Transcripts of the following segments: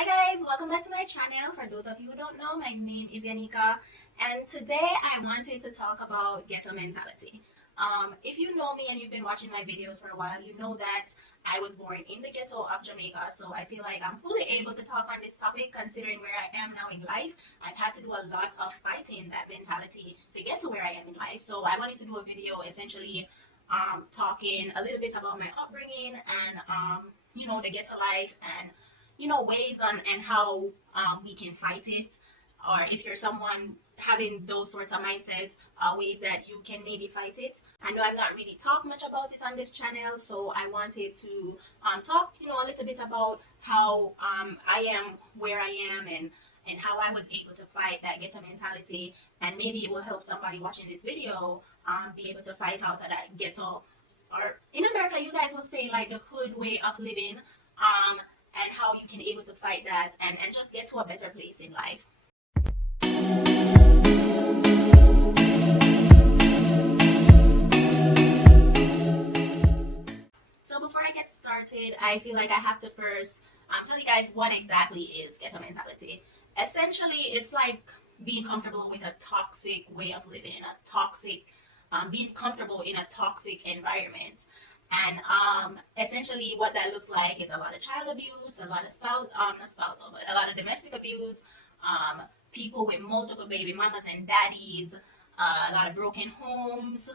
Hi guys, welcome back to my channel. For those of you who don't know, my name is Yanika, and today I wanted to talk about ghetto mentality. If you know me and you've been watching my videos for a while, you know that I was born in the ghetto of Jamaica, so I feel like I'm fully able to talk on this topic considering where I am now in life. I've had to do a lot of fighting that mentality to get to where I am in life, so I wanted to do a video essentially talking a little bit about my upbringing and the ghetto life and ways on and how we can fight it, or if you're someone having those sorts of mindsets, ways that you can maybe fight it. I know I've not really talked much about it on this channel, so I wanted to talk a little bit about how I am where I am, and how I was able to fight that ghetto mentality, and maybe it will help somebody watching this video be able to fight out of that ghetto, or in America you guys will say like the hood way of living, and how you can able to fight that and just get to a better place in life. So before I get started, I feel like I have to first tell you guys what exactly is ghetto mentality. Essentially, it's like being comfortable with a toxic way of living, being comfortable in a toxic environment. And essentially what that looks like is a lot of child abuse, a lot of not spousal, but a lot of domestic abuse, people with multiple baby mamas and daddies, a lot of broken homes,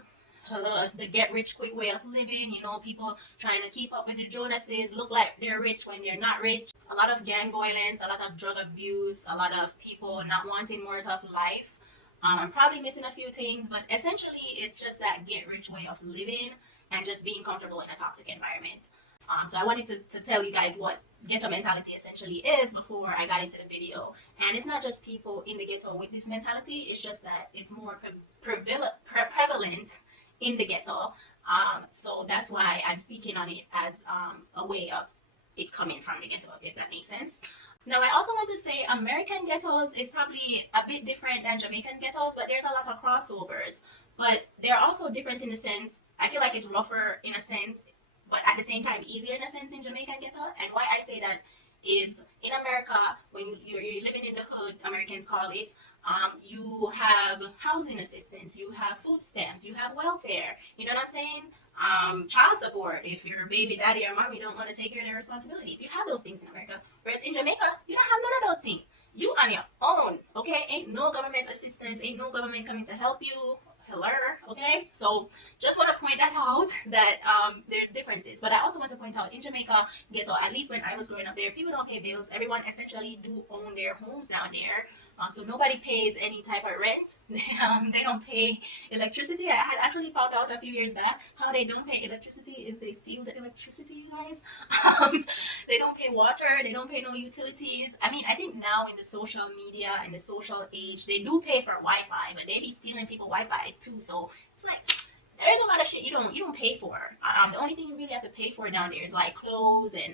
the get rich quick way of living, people trying to keep up with the Jonases, look like they're rich when they're not rich, a lot of gang violence, a lot of drug abuse, a lot of people not wanting more of life. I'm probably missing a few things, but essentially it's just that get rich way of living and just being comfortable in a toxic environment. So I wanted to tell you guys what ghetto mentality essentially is before I got into the video. And it's not just people in the ghetto with this mentality, it's just that it's more prevalent in the ghetto. So that's why I'm speaking on it as a way of it coming from the ghetto, if that makes sense. Now, I also want to say American ghettos is probably a bit different than Jamaican ghettos, but there's a lot of crossovers. But they're also different in the sense, I feel like it's rougher in a sense, but at the same time easier in a sense in Jamaican ghetto. And why I say that is in America, when you're living in the hood, Americans call it, you have housing assistance, you have food stamps, you have welfare, you know what I'm saying? Child support, if your baby daddy or mommy don't want to take care of their responsibilities. You have those things in America. Whereas in Jamaica, you don't have none of those things. You on your own, okay? Ain't no government assistance, ain't no government coming to help you. Hello, okay? So just want to point that out, that there's differences. But I also want to point out in Jamaica ghetto, at least when I was growing up there, people don't pay bills. Everyone essentially do own their homes down there. So nobody pays any type of rent. They don't pay electricity. I had actually found out a few years back how they don't pay electricity is they steal the electricity, you guys. They don't pay water. They don't pay no utilities. I mean, I think now in the social media and the social age, they do pay for Wi-Fi, but they be stealing people Wi-Fi's too. So it's like there's a lot of shit you don't pay for. The only thing you really have to pay for down there is like clothes and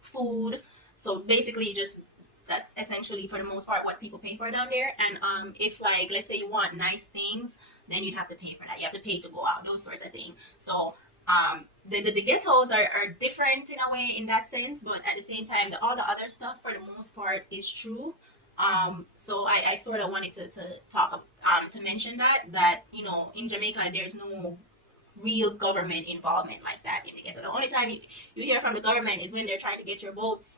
food. So basically just that's essentially for the most part what people pay for down there. And if like let's say you want nice things, then you'd have to pay for that. You have to pay to go out, those sorts of things. So the ghettos are different in a way in that sense, but at the same time all the other stuff for the most part is true. So I sort of wanted to talk to mention that in Jamaica there's no real government involvement like that in the ghetto. The only time you hear from the government is when they're trying to get your votes.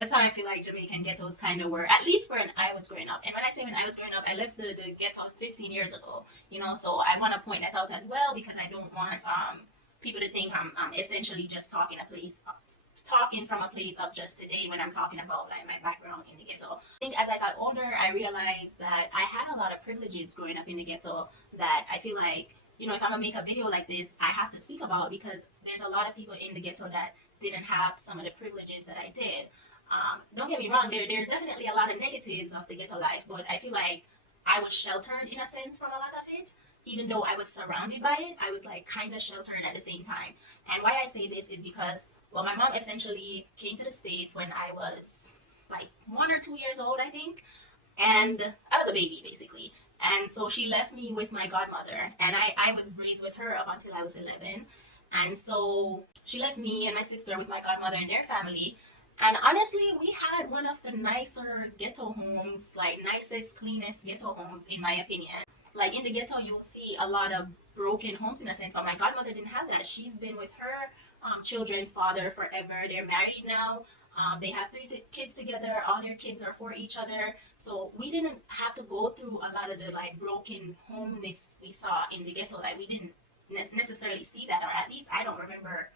That's how I feel like Jamaican ghettos kind of were, at least when I was growing up. And when I say when I was growing up, I left the ghetto 15 years ago, so I want to point that out as well, because I don't want people to think I'm essentially just talking from a place of just today when I'm talking about like my background in the ghetto. I think as I got older, I realized that I had a lot of privileges growing up in the ghetto that I feel like, if I'm gonna make a video like this, I have to speak about, because there's a lot of people in the ghetto that didn't have some of the privileges that I did. Don't get me wrong, there's definitely a lot of negatives of the ghetto life, but I feel like I was sheltered in a sense from a lot of it. Even though I was surrounded by it, I was like kind of sheltered at the same time. And why I say this is because, well, my mom essentially came to the States when I was like 1 or 2 years old, I think. And I was a baby basically. And so she left me with my godmother, and I was raised with her up until I was 11. And so she left me and my sister with my godmother and their family. And honestly, we had one of the nicer ghetto homes, like nicest, cleanest ghetto homes, in my opinion. Like in the ghetto, you'll see a lot of broken homes in a sense, but my godmother didn't have that. She's been with her children's father forever. They're married now. They have kids together. All their kids are for each other. So we didn't have to go through a lot of the like broken homeness we saw in the ghetto. Like we didn't necessarily see that, or at least I don't remember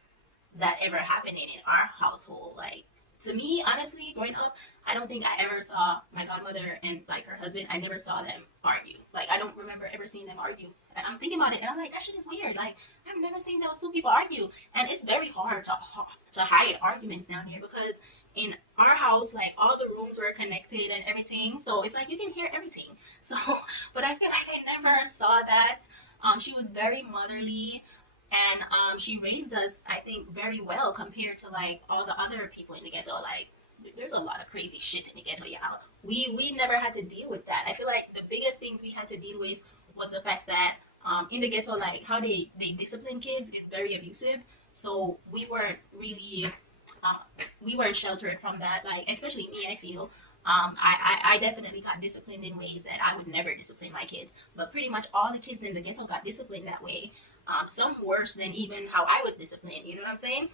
that ever happening in our household. Like to me, honestly, growing up, I don't think I ever saw my godmother and like her husband. I never saw them argue. Like I don't remember ever seeing them argue. And I'm thinking about it, and I'm like, that shit is weird. Like I've never seen those two people argue, and it's very hard to hide arguments down here because in our house, like all the rooms were connected and everything, so it's like you can hear everything. So, but I feel like I never saw that. She was very motherly, and she raised us, I think, very well compared to like all the other people in the ghetto. Like there's a lot of crazy shit in the ghetto, y'all. We never had to deal with that. I feel like the biggest things we had to deal with was the fact that in the ghetto, like how they discipline kids is very abusive. So we weren't sheltered from that. Like especially me, I feel. I definitely got disciplined in ways that I would never discipline my kids. But pretty much all the kids in the ghetto got disciplined that way. Some worse than even how I was disciplined. You know what I'm saying?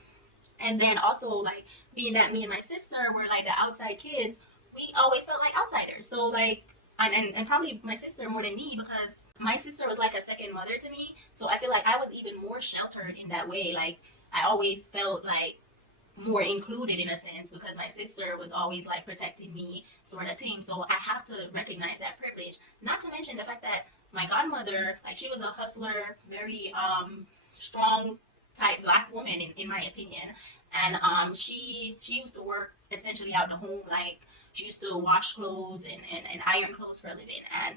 And then also like being that me and my sister were like the outside kids, we always felt like outsiders. So like and probably my sister more than me because my sister was like a second mother to me. So I feel like I was even more sheltered in that way. Like I always felt like more included in a sense because my sister was always like protecting me sort of thing. So I have to recognize that privilege. Not to mention the fact that my godmother, like she was a hustler, very strong type black woman in my opinion. And she used to work essentially out the home, like she used to wash clothes and iron clothes for a living. And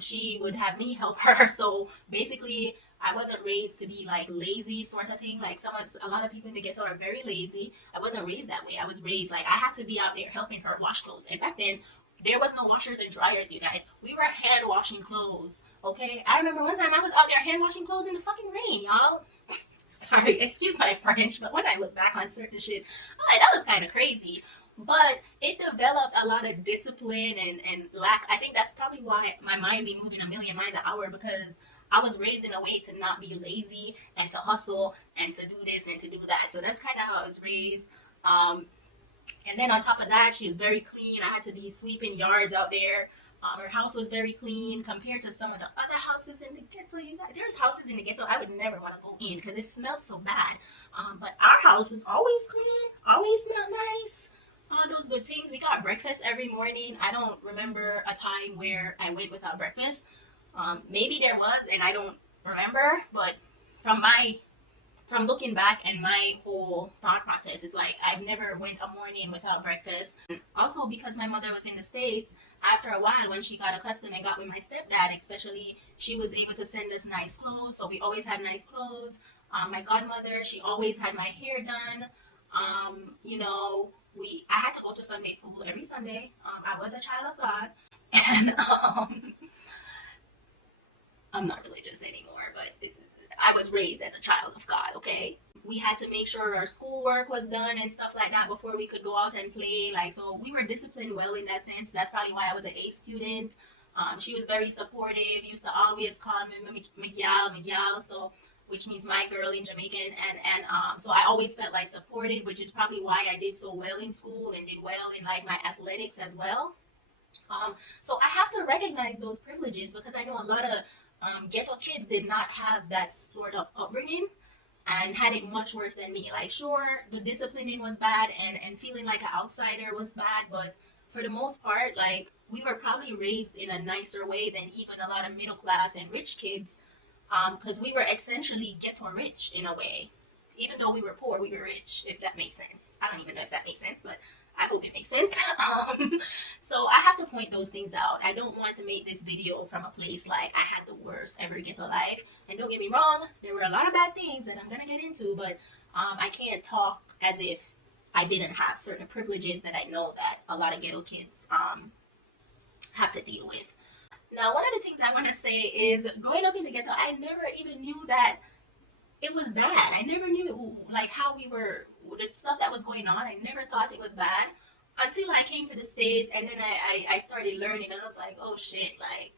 she would have me help her. So basically I wasn't raised to be like lazy sort of thing. Like a lot of people in the ghetto are very lazy. I wasn't raised that way. I was raised like I had to be out there helping her wash clothes. And back then, there was no washers and dryers, you guys. We were hand washing clothes. Okay, I remember one time I was out there hand washing clothes in the fucking rain, y'all. Sorry, excuse my French, but when I look back on certain shit, I'm like, that was kind of crazy. But it developed a lot of discipline and lack. I think that's probably why my mind be moving a million miles an hour because I was raised in a way to not be lazy and to hustle and to do this and to do that. So that's kind of how I was raised. And then on top of that, she was very clean. I had to be sweeping yards out there. Her house was very clean compared to some of the other houses in the ghetto. You know, there's houses in the ghetto I would never want to go in because it smelled so bad. But our house was always clean, always smelled nice. All those good things. We got breakfast every morning. I don't remember a time where I went without breakfast. Maybe there was, and I don't remember. But from looking back and my whole thought process is like I've never went a morning without breakfast. Also because my mother was in the States, after a while when she got accustomed and got with my stepdad especially, she was able to send us nice clothes. So we always had nice clothes. My godmother, she always had my hair done. You know, I had to go to Sunday school every Sunday. I was a child of God. And I'm not religious anymore, but I was raised as a child of God, okay? We had to make sure our schoolwork was done and stuff like that before we could go out and play. Like, so we were disciplined well in that sense. That's probably why I was an A student. She was very supportive. Used to always call me Miguel, so which means my girl in Jamaican, and so I always felt like supported, which is probably why I did so well in school and did well in like my athletics as well. So I have to recognize those privileges because I know a lot of ghetto kids did not have that sort of upbringing and had it much worse than me. Like, sure, the disciplining was bad and feeling like an outsider was bad, but for the most part, like, we were probably raised in a nicer way than even a lot of middle class and rich kids, because we were essentially ghetto rich in a way. Even though we were poor, we were rich, if that makes sense. I don't even know if that makes sense, but I hope it makes sense. So I have to point those things out. I don't want to make this video from a place like I had the worst ever ghetto life. And don't get me wrong, there were a lot of bad things that I'm going to get into, but I can't talk as if I didn't have certain privileges that I know that a lot of ghetto kids have to deal with. Now, one of the things I want to say is growing up in the ghetto, I never even knew that it was bad. I never knew like how we were, the stuff that was going on. I never thought it was bad until I came to the States, and then I started learning, and I was like, oh shit, like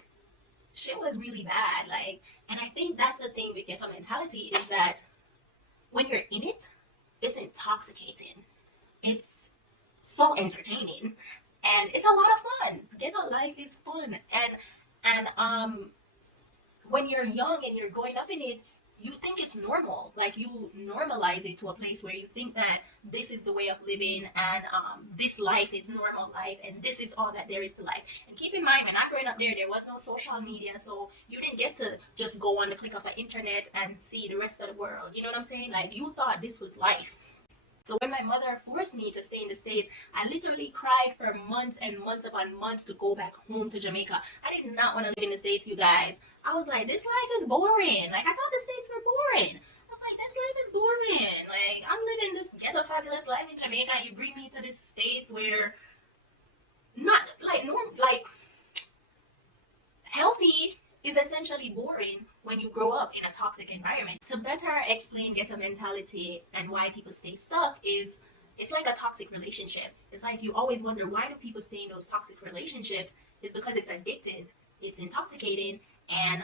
shit was really bad. Like, and I think that's the thing with ghetto mentality is that when you're in it, it's intoxicating. It's so entertaining, and it's a lot of fun. Ghetto life is fun, and when you're young and you're growing up in it, you think it's normal. Like you normalize it to a place where you think that this is the way of living, and this life is normal life, and this is all that there is to life. And keep in mind, when I growing up there was no social media, so you didn't get to just go on the click of the internet and see the rest of the world. You know what I'm saying? Like you thought this was life. So when my mother forced me to stay in the States, I literally cried for months and months upon months to go back home to Jamaica. I did not want to live in the States, you guys. I was like, this life is boring. Like, I thought the States were boring. I was like, this life is boring. Like, I'm living this ghetto fabulous life in Jamaica. You bring me to the States where not like like healthy is essentially boring when you grow up in a toxic environment. To better explain ghetto mentality and why people stay stuck is it's like a toxic relationship. It's like you always wonder why do people stay in those toxic relationships? It's because it's addictive, it's intoxicating, and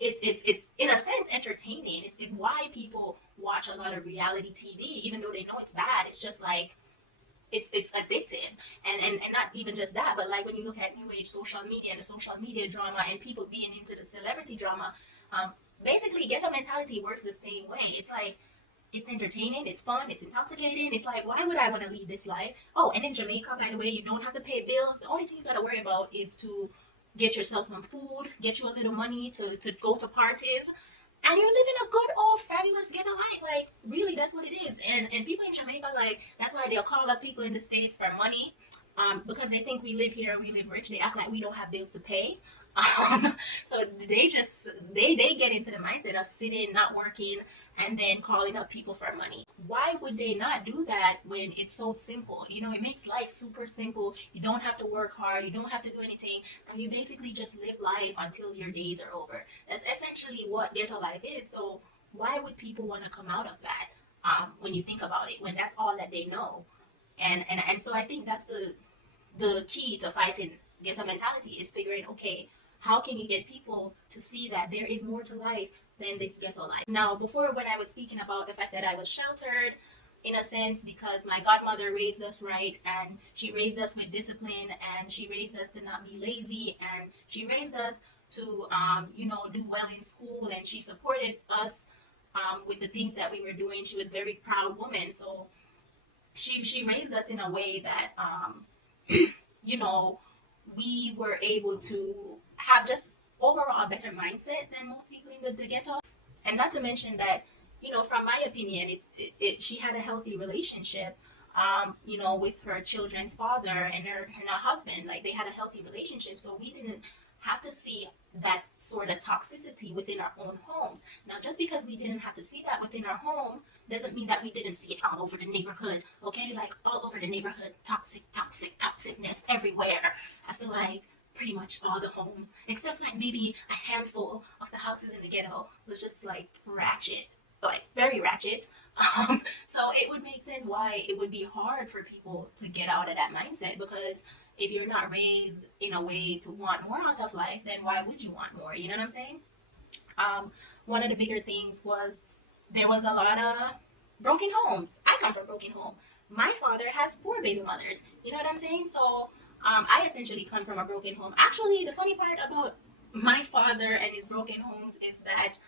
it's in a sense entertaining. It's why people watch a lot of reality TV, even though they know it's bad. It's just like it's addictive, and not even just that, but like when you look at new age social media and the social media drama and people being into the celebrity drama, basically ghetto mentality works the same way. It's like it's entertaining, it's fun, it's intoxicating. It's like, why would I want to leave this life? Oh, and in Jamaica, by the way, you don't have to pay bills. The only thing you gotta worry about is to get yourself some food, get you a little money to go to parties, and you're living a good old fabulous ghetto life. Like really, that's what it is. And people in Jamaica, like that's why they'll call up people in the States for money, because they think we live here, we live rich. They act like we don't have bills to pay. So they just they get into the mindset of sitting, not working, and then calling up people for money. Why would they not do that when it's so simple? You know, it makes life super simple. You don't have to work hard, you don't have to do anything, and you basically just live life until your days are over. That's essentially what ghetto life is. So why would people want to come out of that, when you think about it, when that's all that they know? And so I think that's the key to fighting ghetto mentality is figuring, okay, how can you get people to see that there is more to life than this ghetto life? Now, before, when I was speaking about the fact that I was sheltered, in a sense, because my godmother raised us right, and she raised us with discipline, and she raised us to not be lazy, and she raised us to, do well in school, and she supported us with the things that we were doing. She was a very proud woman, so she raised us in a way that, we were able to have just overall a better mindset than most people in the ghetto. And not to mention that, from my opinion, she had a healthy relationship, with her children's father and her husband. Like they had a healthy relationship, so we didn't have to see that sort of toxicity within our own homes. Now, just because we didn't have to see that within our home doesn't mean that we didn't see it all over the neighborhood. Okay, like all over the neighborhood, toxicness everywhere. I feel like pretty much all the homes, except like maybe a handful of the houses in the ghetto, was just like ratchet, like very ratchet. So it would make sense why it would be hard for people to get out of that mindset, because if you're not raised in a way to want more out of life, then why would you want more? You know what I'm saying? One of the bigger things was there was a lot of broken homes. I come from a broken home. My father has 4 baby mothers. You know what I'm saying? So I essentially come from a broken home. Actually, the funny part about my father and his broken homes is that,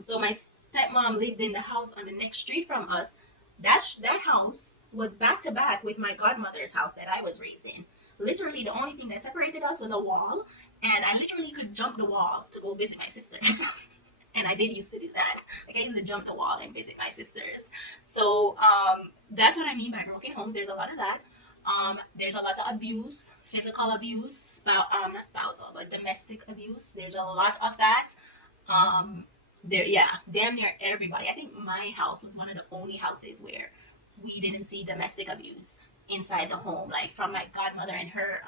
so my stepmom lived in the house on the next street from us. That house was back to back with my godmother's house that I was raised in. Literally, the only thing that separated us was a wall, and I literally could jump the wall to go visit my sisters. And I did used to do that. Like I used to jump the wall and visit my sisters. So that's what I mean by broken homes. There's a lot of that. There's a lot of abuse, physical abuse, not spousal, but domestic abuse. There's a lot of that. Damn near everybody. I think my house was one of the only houses where we didn't see domestic abuse inside the home, like from my godmother and her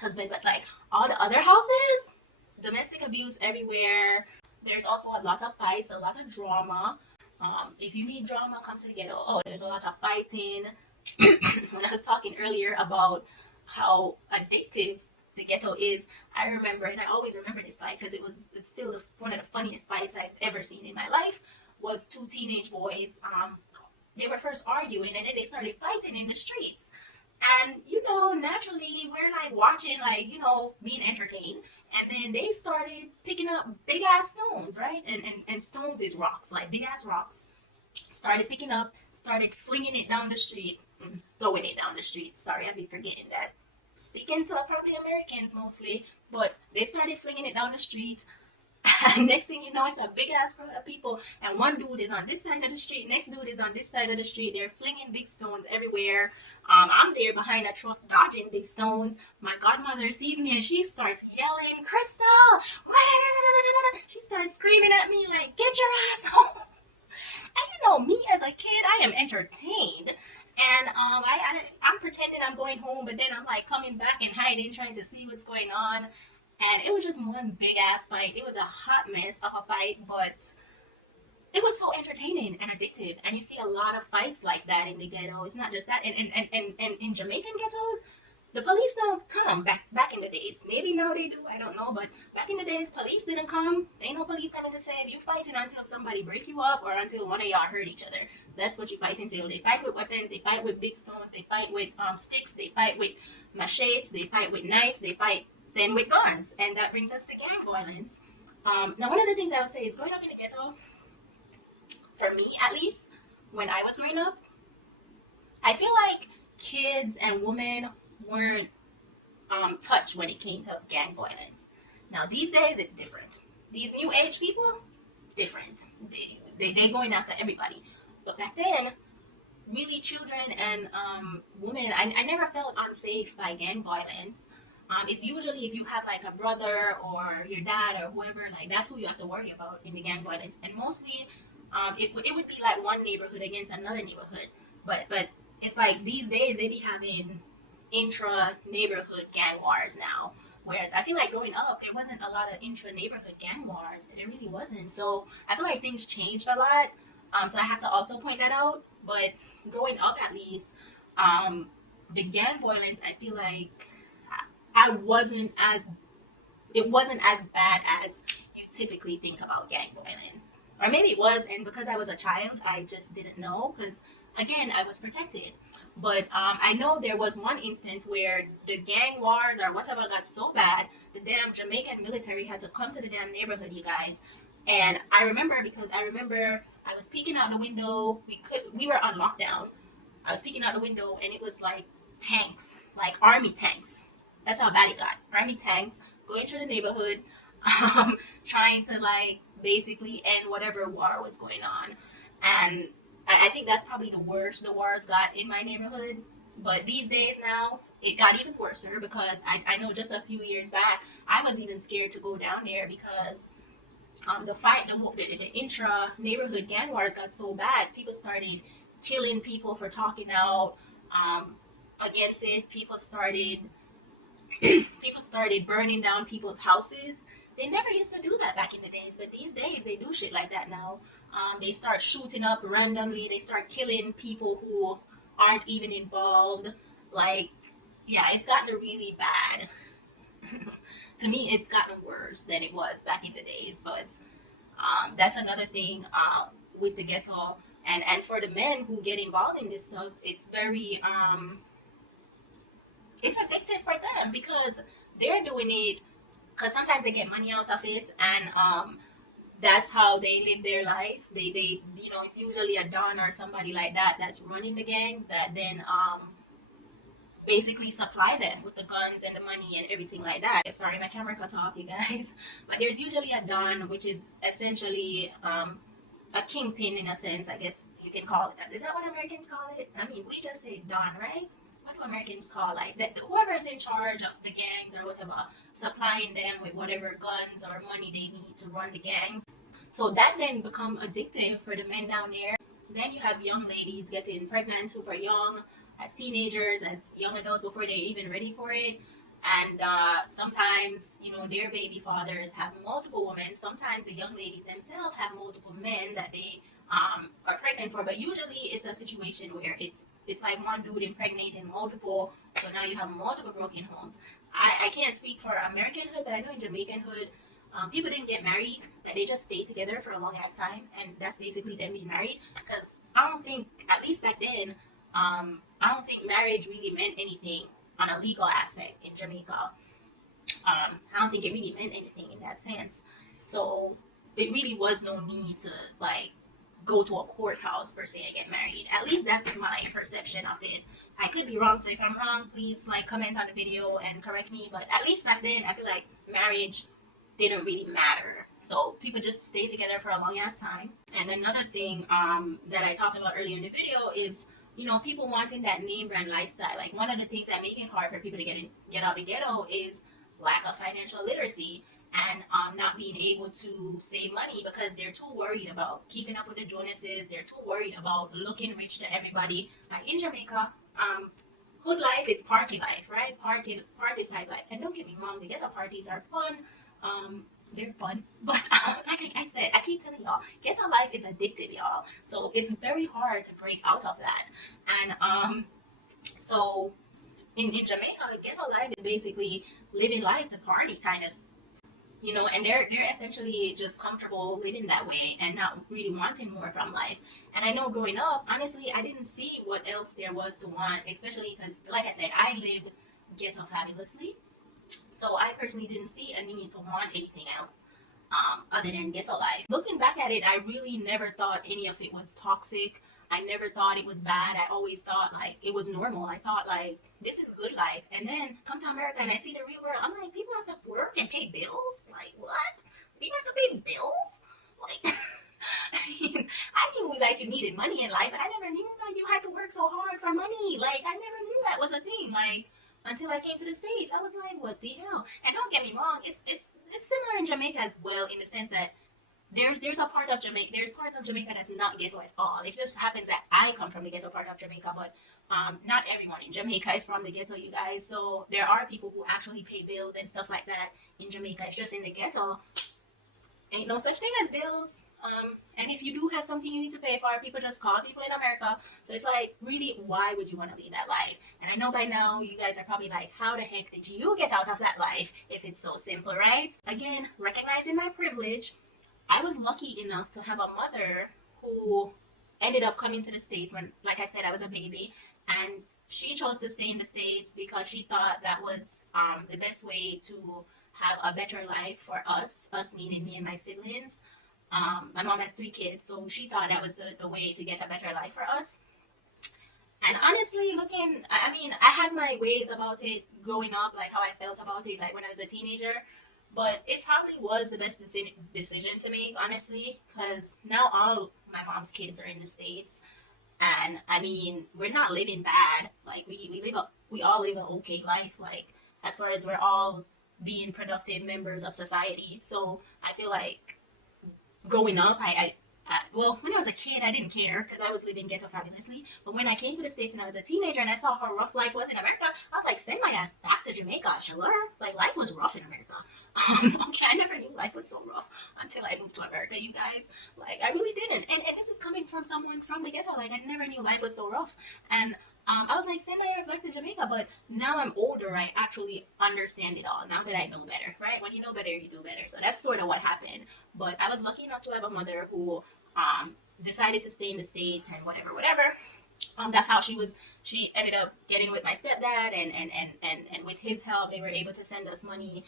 husband. But like all the other houses, domestic abuse everywhere. There's also a lot of fights, a lot of drama. If you need drama, come to the ghetto. Oh, there's a lot of fighting. When I was talking earlier about how addictive the ghetto is, I remember, and I always remember this fight because it's still one of the funniest fights I've ever seen in my life. Was two teenage boys. They were first arguing, and then they started fighting in the streets. And naturally, we're like watching, like being entertained. And then they started picking up big ass stones, right? And stones is rocks, like big ass rocks. Started picking up, started flinging it down the street, throwing it down the street. Sorry, I've been forgetting that. Speaking to probably Americans mostly, but they started flinging it down the street. And next thing you know, it's a big ass crowd of people, and one dude is on this side of the street, next dude is on this side of the street. They're flinging big stones everywhere. I'm there behind a truck dodging big stones. My godmother sees me and she starts yelling, "Crystal!" She starts screaming at me like, "Get your ass home!" And me as a kid, I am entertained. And I'm pretending I'm going home, but then I'm like coming back and hiding, trying to see what's going on. And it was just one big ass fight. It was a hot mess of a fight, but it was so entertaining and addictive. And you see a lot of fights like that in the ghetto. It's not just that. And in Jamaican ghettos, the police don't come back in the days. Maybe now they do, I don't know. But back in the days, police didn't come. Ain't no police coming to save you. Fighting until somebody break you up or until one of y'all hurt each other. That's what you fight until. They fight with weapons. They fight with big stones. They fight with sticks. They fight with machetes. They fight with knives. They fight then with guns. And that brings us to gang violence. Now, one of the things I would say is growing up in the ghetto, for me at least, when I was growing up, I feel like kids and women weren't touched when it came to gang violence. Now, these days, it's different. These new age people, different. They going after everybody. But back then, really children and women, I never felt unsafe by gang violence. It's usually if you have like a brother or your dad or whoever, like that's who you have to worry about in the gang violence. And mostly, it would be like one neighborhood against another neighborhood. But it's like these days they be having intra-neighborhood gang wars now. Whereas I feel like growing up, there wasn't a lot of intra-neighborhood gang wars. There really wasn't. So I feel like things changed a lot. So I have to also point that out. But growing up, at least, the gang violence, I feel like it wasn't as bad as you typically think about gang violence. Or maybe it was, and because I was a child, I just didn't know. Because again, I was protected. But I know there was one instance where the gang wars or whatever got so bad, the damn Jamaican military had to come to the damn neighborhood, you guys. And I remember because I was peeking out the window. We were on lockdown. I was peeking out the window, and it was like tanks, like army tanks. That's how bad it got. Army tanks going through the neighborhood, trying to like basically end whatever war was going on. And I think that's probably the worst the wars got in my neighborhood. But these days now, it got even worse because I know just a few years back, I was even scared to go down there because the intra neighborhood gang wars got so bad. People started killing people for talking out against it. People started burning down people's houses. They never used to do that back in the days, but these days they do shit like that now. They start shooting up randomly. They start killing people who aren't even involved. Like, yeah, it's gotten really bad. To me, it's gotten worse than it was back in the days. But that's another thing with the ghetto. And for the men who get involved in this stuff, it's very it's addictive for them because they're doing it because sometimes they get money out of it, and that's how they live their life. They it's usually a don or somebody like that that's running the gangs that then basically supply them with the guns and the money and everything like that. Sorry, my camera cut off, you guys. But there's usually a don, which is essentially a kingpin in a sense, I guess you can call it that. Is that what Americans call it? I mean, we just say don, right? What do Americans call like that? Whoever's in charge of the gangs or whatever, supplying them with whatever guns or money they need to run the gangs. So that then become addictive for the men down there. Then you have young ladies getting pregnant super young, as teenagers, as young adults before they're even ready for it. And sometimes, you know, their baby fathers have multiple women. Sometimes the young ladies themselves have multiple men that they are pregnant for. But usually it's a situation where it's like one dude impregnating multiple. So now you have multiple broken homes. I can't speak for American hood, but I know in Jamaican hood, people didn't get married, but they just stayed together for a long ass time, and that's basically them being married. Because I don't think, at least back then, I don't think marriage really meant anything on a legal aspect in Jamaica. I don't think it really meant anything in that sense. So it really was no need to like go to a courthouse per se and get married. At least that's my perception of it. I could be wrong, so if I'm wrong, please like comment on the video and correct me. But at least back then, I feel like marriage didn't really matter. So people just stayed together for a long ass time. And another thing that I talked about earlier in the video is, you know, people wanting that name brand lifestyle. Like one of the things that make it hard for people to get out of the ghetto is lack of financial literacy and not being able to save money because they're too worried about keeping up with the Jonases. They're too worried about looking rich to everybody. Like in Jamaica, hood life is party life, right? Party side life. And don't get me wrong, the ghetto parties are fun. They're fun, but like I said, I keep telling y'all, ghetto life is addictive, y'all. So it's very hard to break out of that. And so in Jamaica, ghetto life is basically living life to party, kind of, you know, and they're essentially just comfortable living that way and not really wanting more from life. And I know growing up, honestly, I didn't see what else there was to want, especially because, like I said, I lived ghetto fabulously. So I personally didn't see a need to want anything else other than ghetto life. Looking back at it, I really never thought any of it was toxic. I never thought it was bad. I always thought like it was normal. I thought like this is good life. And then come to America and I see the real world. I'm like, people have to work and pay bills? Like what? People have to pay bills? Like I mean, I knew like you needed money in life, but I never knew like you had to work so hard for money. Like I never knew that was a thing. Like until I came to the States, I was like, what the hell? And don't get me wrong, it's similar in Jamaica as well in the sense that there's a part of Jamaica, there's parts of Jamaica that's not ghetto at all. It just happens that I come from the ghetto part of Jamaica, but not everyone in Jamaica is from the ghetto, you guys. So there are people who actually pay bills and stuff like that in Jamaica. It's just in the ghetto, ain't no such thing as bills. And if you do have something you need to pay for, people just call people in America. So it's like, really, why would you want to lead that life? And I know by now you guys are probably like, how the heck did you get out of that life if it's so simple, right? Again, recognizing my privilege, I was lucky enough to have a mother who ended up coming to the States when, like I said, I was a baby. And she chose to stay in the States because she thought that was the best way to have a better life for us meaning me and my siblings. My mom has 3 kids, so she thought that was the way to get a better life for us. And honestly, I mean, I had my ways about it growing up, like how I felt about it, like when I was a teenager. But it probably was the best decision to make, honestly, because now all my mom's kids are in the States. And I mean, we're not living bad. Like we all live an okay life. Like as far as we're all being productive members of society. So I feel like growing up, well, when I was a kid, I didn't care because I was living ghetto fabulously. But when I came to the States and I was a teenager and I saw how rough life was in America, I was like, send my ass back to Jamaica. Hello? Like, life was rough in America. Okay, I never knew life was so rough until I moved to America, you guys. Like, I really didn't. And this is coming from someone from the ghetto. Like, I never knew life was so rough. And I was like, send my ass back to Jamaica. But now I'm older, I actually understand it all. Now that I know better, right? When you know better, you do better. So that's sort of what happened. But I was lucky enough to have a mother who decided to stay in the States and whatever. That's how she ended up getting with my stepdad, and with his help, they were able to send us money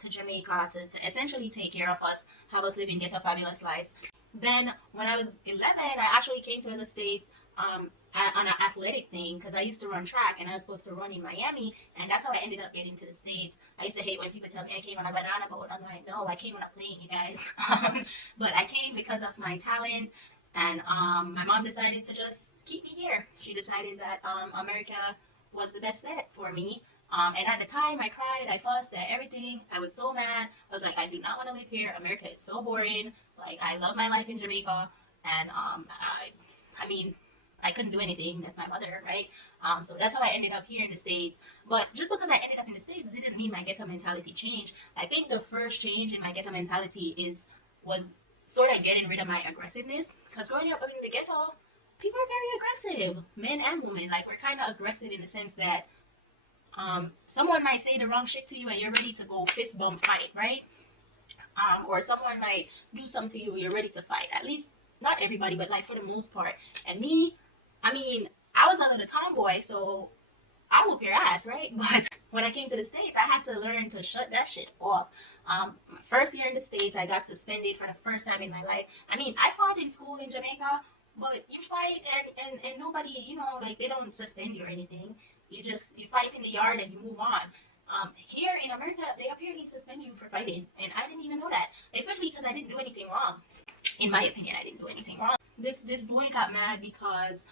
to Jamaica to essentially take care of us, have us living ghetto fabulous lives. Then when I was 11, I actually came to the States on an athletic thing because I used to run track and I was supposed to run in Miami, and that's how I ended up getting to the States. I used to hate when people tell me I came on a banana boat. I'm like, no, I came on a plane, you guys. But I came because of my talent, and my mom decided to just keep me here. She decided that America was the best bet for me. And at the time, I cried, I fussed at everything. I was so mad. I was like, I do not want to live here. America is so boring. Like, I love my life in Jamaica. And I mean, I couldn't do anything. That's my mother, right? So that's how I ended up here in the States. But just because I ended up in the States didn't mean my ghetto mentality changed. I think the first change in my ghetto mentality was sort of getting rid of my aggressiveness. Because growing up in the ghetto, people are very aggressive, men and women. Like, we're kind of aggressive in the sense that someone might say the wrong shit to you and you're ready to go fist bump fight, right? Or someone might do something to you, you're ready to fight. At least not everybody, but like for the most part. And me, I mean, I was a little tomboy, so I whoop your ass, right? But when I came to the States, I had to learn to shut that shit off. My first year in the States, I got suspended for the first time in my life. I mean, I fought in school in Jamaica, but you fight and nobody, like, they don't suspend you or anything. You fight in the yard and you move on. Here in America, they apparently suspend you for fighting, and I didn't even know that, especially because I didn't do anything wrong. In my opinion, I didn't do anything wrong. This boy got mad because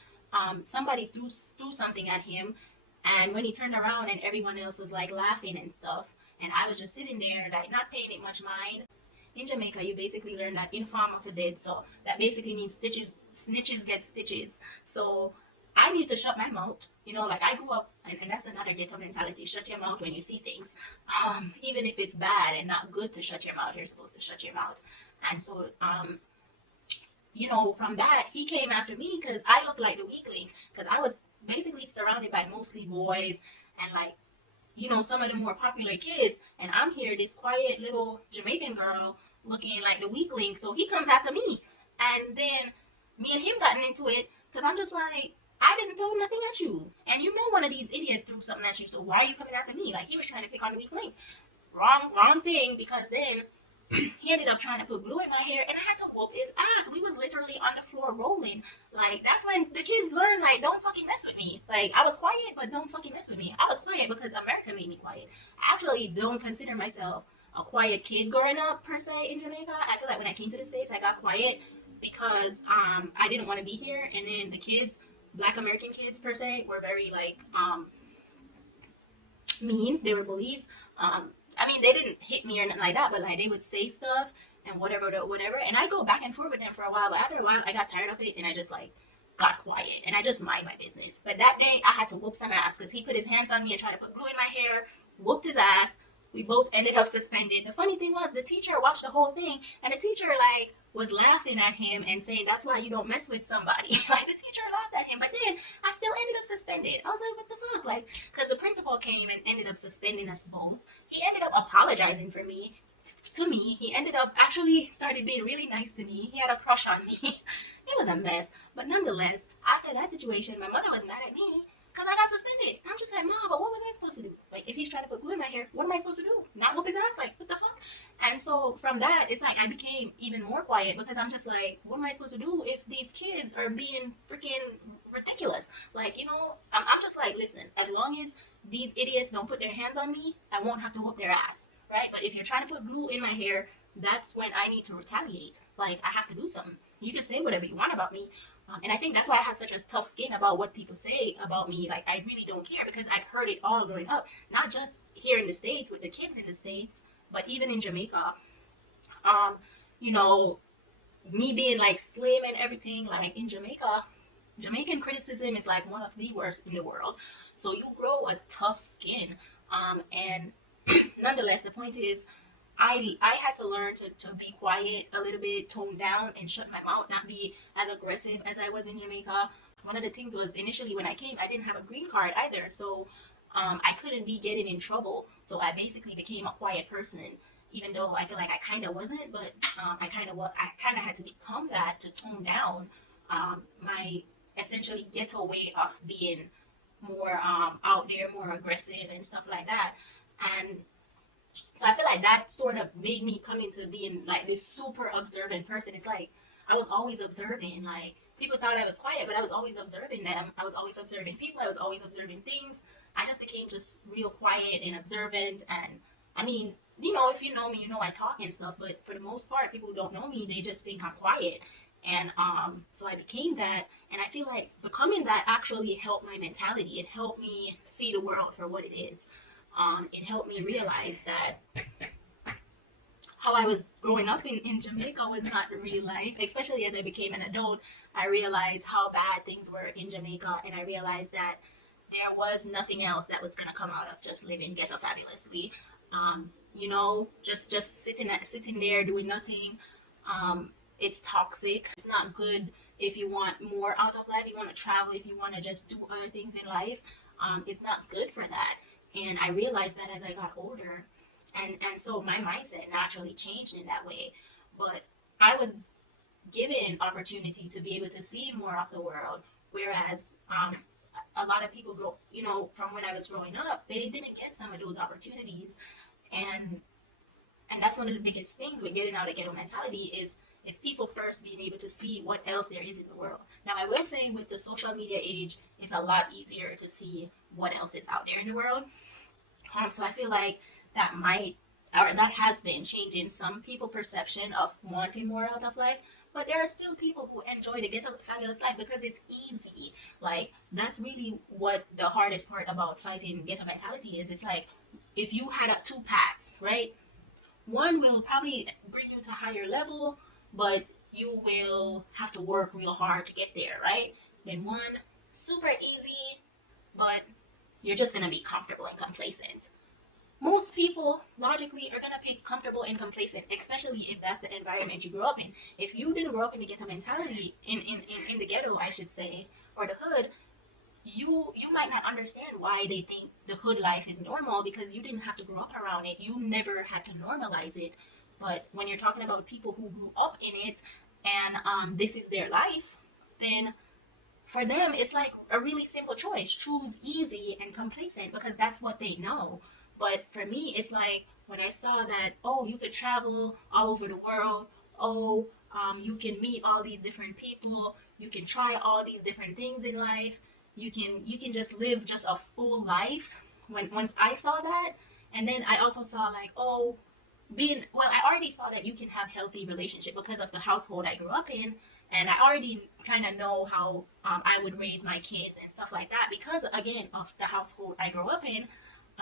somebody threw something at him, and when he turned around and everyone else was like laughing and stuff, and I was just sitting there like not paying it much mind. In Jamaica, you basically learn that inform of the dead, so that basically means snitches get stitches. So I need to shut my mouth. Like, I grew up, and that's another ghetto mentality. Shut your mouth when you see things. Even if it's bad and not good to shut your mouth, you're supposed to shut your mouth. And so, from that, he came after me because I looked like the weakling. Because I was basically surrounded by mostly boys and, like, some of the more popular kids. And I'm here, this quiet little Jamaican girl, looking like the weakling. So he comes after me. And then me and him gotten into it because I'm just like, I didn't throw nothing at you. And one of these idiots threw something at you, so why are you coming after me? Like, he was trying to pick on the weak link. Wrong thing, because then he ended up trying to put glue in my hair, and I had to whoop his ass. We was literally on the floor rolling. Like, that's when the kids learn, like, don't fucking mess with me. Like, I was quiet, but don't fucking mess with me. I was quiet because America made me quiet. I actually don't consider myself a quiet kid growing up, per se, in Jamaica. I feel like when I came to the States, I got quiet because I didn't want to be here, and then the kids, Black American kids per se, were very like mean. They were bullies. I mean, they didn't hit me or nothing like that, but like they would say stuff and whatever. And I go back and forth with them for a while, but after a while, I got tired of it and I just like got quiet and I just mind my business. But that day, I had to whoop some ass because he put his hands on me and tried to put glue in my hair, whooped his ass. We both ended up suspended. The funny thing was, the teacher watched the whole thing, and the teacher like was laughing at him and saying, "That's why you don't mess with somebody." Like, the teacher laughed at him, but then I still ended up suspended. I was like, "What the fuck?" Like, because the principal came and ended up suspending us both. He ended up apologizing to me. He ended up actually started being really nice to me. He had a crush on me. It was a mess, but nonetheless, after that situation, my mother was mad at me because I got suspended. I'm just like, Mom, but what was I supposed to do? Like, if he's trying to put glue in my hair, what am I supposed to do? Not whoop his ass? Like, what the fuck? And so from that, it's like I became even more quiet because I'm just like, what am I supposed to do if these kids are being freaking ridiculous? Like, I'm just like, listen, as long as these idiots don't put their hands on me, I won't have to whoop their ass, right? But if you're trying to put glue in my hair, that's when I need to retaliate. Like, I have to do something. You can say whatever you want about me. And I think that's why I have such a tough skin about what people say about me. Like, I really don't care because I've heard it all growing up. Not just here in the States with the kids in the States, but even in Jamaica. Me being like slim and everything, like in Jamaica, Jamaican criticism is like one of the worst in the world. So you grow a tough skin. And nonetheless, the point is, I had to learn to be quiet a little bit, tone down, and shut my mouth, not be as aggressive as I was in Jamaica. One of the things was, initially when I came, I didn't have a green card either, so I couldn't be getting in trouble. So I basically became a quiet person, even though I feel like I kind of wasn't, but I kind of had to become that to tone down my essentially ghetto way of being more out there, more aggressive and stuff like that. And so I feel like that sort of made me come into being like this super observant person. It's like I was always observing. Like, people thought I was quiet, but I was always observing them. I was always observing people. I was always observing things. I just became just real quiet and observant. And I mean, if you know me, I talk and stuff. But for the most part, people who don't know me, they just think I'm quiet. And so I became that. And I feel like becoming that actually helped my mentality. It helped me see the world for what it is. It helped me realize that how I was growing up in Jamaica was not real life. Especially as I became an adult, I realized how bad things were in Jamaica, and I realized that there was nothing else that was gonna come out of just living ghetto fabulously. Just sitting there doing nothing. It's toxic. It's not good if you want more out of life. You want to travel. If you want to just do other things in life, it's not good for that. And I realized that as I got older, and so my mindset naturally changed in that way. But I was given opportunity to be able to see more of the world, whereas a lot of people from when I was growing up, they didn't get some of those opportunities, and that's one of the biggest things with getting out of ghetto mentality is people first being able to see what else there is in the world. Now, I will say with the social media age, it's a lot easier to see what else is out there in the world. So I feel like that might or that has been changing some people' perception of wanting more out of life. But there are still people who enjoy the ghetto fabulous life because it's easy. Like that's really what the hardest part about fighting ghetto mentality is. It's like if you had two paths, right? One will probably bring you to a higher level, but you will have to work real hard to get there, right? Then one super easy, but you're just gonna be comfortable and complacent. Most people logically are gonna pick comfortable and complacent, especially if that's the environment you grew up in. If you didn't grow up in the ghetto mentality, in the ghetto, I should say, or the hood, you might not understand why they think the hood life is normal because you didn't have to grow up around it. You never had to normalize it. But when you're talking about people who grew up in it and this is their life, then for them it's like a really simple choice: choose easy and complacent because that's what they know. But for me it's like when I saw that, oh, you could travel all over the world, oh, you can meet all these different people, you can try all these different things in life, you can just live just a full life. When once I saw that, and then I also saw like, oh, being well, I already saw that you can have healthy relationship because of the household I grew up in, and I already kind of know how I would raise my kids and stuff like that because again of the household I grew up in.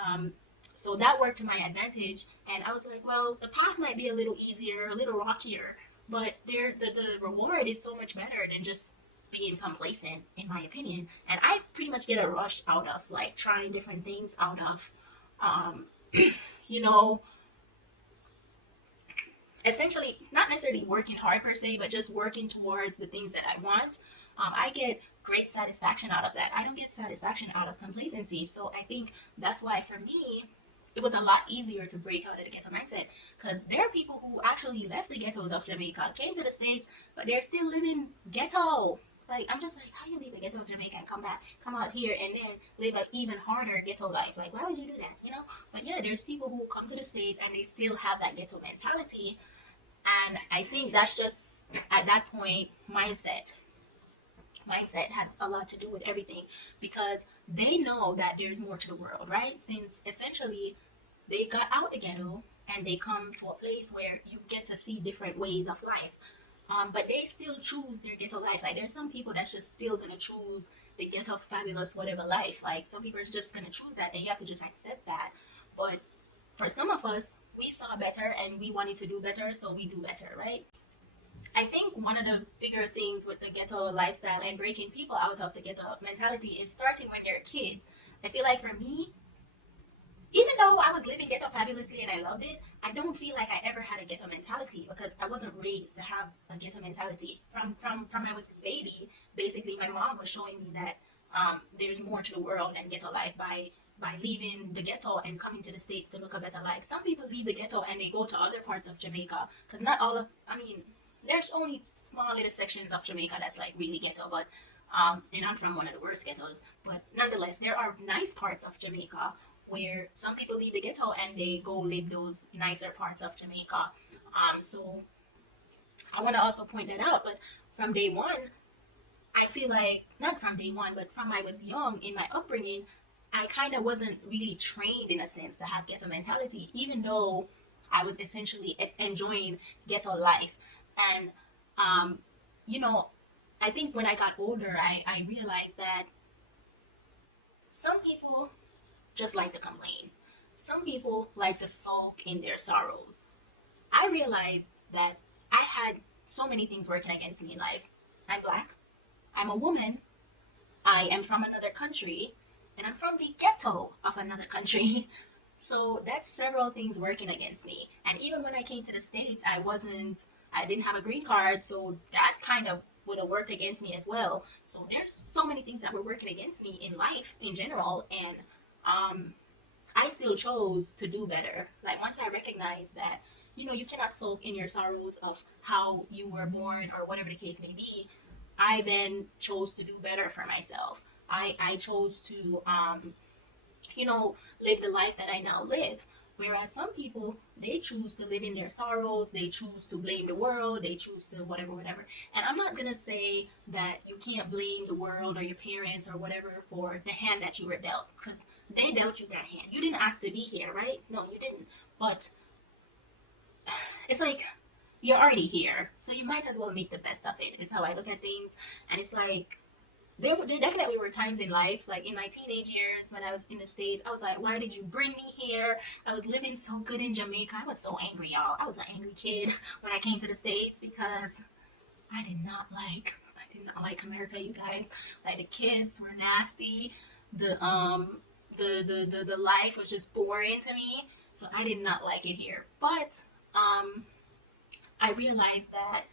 Um, so that worked to my advantage, and I was like, well, the path might be a little easier, a little rockier, but the reward is so much better than just being complacent, in my opinion. And I pretty much get a rush out of like trying different things, out of um, you know essentially not necessarily working hard per se, but just working towards the things that I want. I get great satisfaction out of that. I don't get satisfaction out of complacency. So I think that's why for me, it was a lot easier to break out of the ghetto mindset because there are people who actually left the ghettos of Jamaica, came to the States, but they're still living ghetto. Like I'm just like, how do you leave the ghetto of Jamaica and come out here and then live an even harder ghetto life? Like why would you do that? But yeah, there's people who come to the States and they still have that ghetto mentality, and I think that's just at that point mindset has a lot to do with everything because they know that there's more to the world, right? Since essentially they got out the ghetto and they come to a place where you get to see different ways of life. But they still choose their ghetto life. Like there's some people that's just still gonna choose the ghetto fabulous whatever life. Like some people are just gonna choose that, and you have to just accept that. But for some of us, we saw better and we wanted to do better, so we do better, right? I think one of the bigger things with the ghetto lifestyle and breaking people out of the ghetto mentality is starting when they're kids. I feel like for me, even though I was living ghetto fabulously and I loved it, I don't feel like I ever had a ghetto mentality because I wasn't raised to have a ghetto mentality. From I was a baby, basically my mom was showing me that there's more to the world than ghetto life by leaving the ghetto and coming to the States to look a better life. Some people leave the ghetto and they go to other parts of Jamaica because not all of, I mean, there's only small little sections of Jamaica that's like really ghetto, but and I'm from one of the worst ghettos, but nonetheless, there are nice parts of Jamaica where some people leave the ghetto and they go live those nicer parts of Jamaica. So I want to also point that out. But from day one, I feel like not from day one, but from I was young in my upbringing, I kind of wasn't really trained in a sense to have ghetto mentality, even though I was essentially enjoying ghetto life. And um, you know, I think when I got older, I realized that some people just like to complain. Some people like to sulk in their sorrows. I realized that I had so many things working against me in life. I'm black, I'm a woman, I am from another country, and I'm from the ghetto of another country. So that's several things working against me. And even when I came to the States, I didn't have a green card, so that kind of would have worked against me as well. So there's so many things that were working against me in life in general, and um, I still chose to do better. Like once I recognized that, you cannot soak in your sorrows of how you were born or whatever the case may be, I then chose to do better for myself. I chose to live the life that I now live. Whereas some people, they choose to live in their sorrows, they choose to blame the world, they choose to whatever, whatever. And I'm not gonna say that you can't blame the world or your parents or whatever for the hand that you were dealt, because they dealt you that hand. You didn't ask to be here, right? No, you didn't. But it's like you're already here, so you might as well make the best of it. Is how I look at things, and it's like there definitely were times in life, like in my teenage years when I was in the States, I was like, why did you bring me here? I was living so good in Jamaica. I was so angry, y'all. I was an angry kid when I came to the States because I did not like America, you guys. Like the kids were nasty. The life was just boring to me. So I did not like it here. But I realized that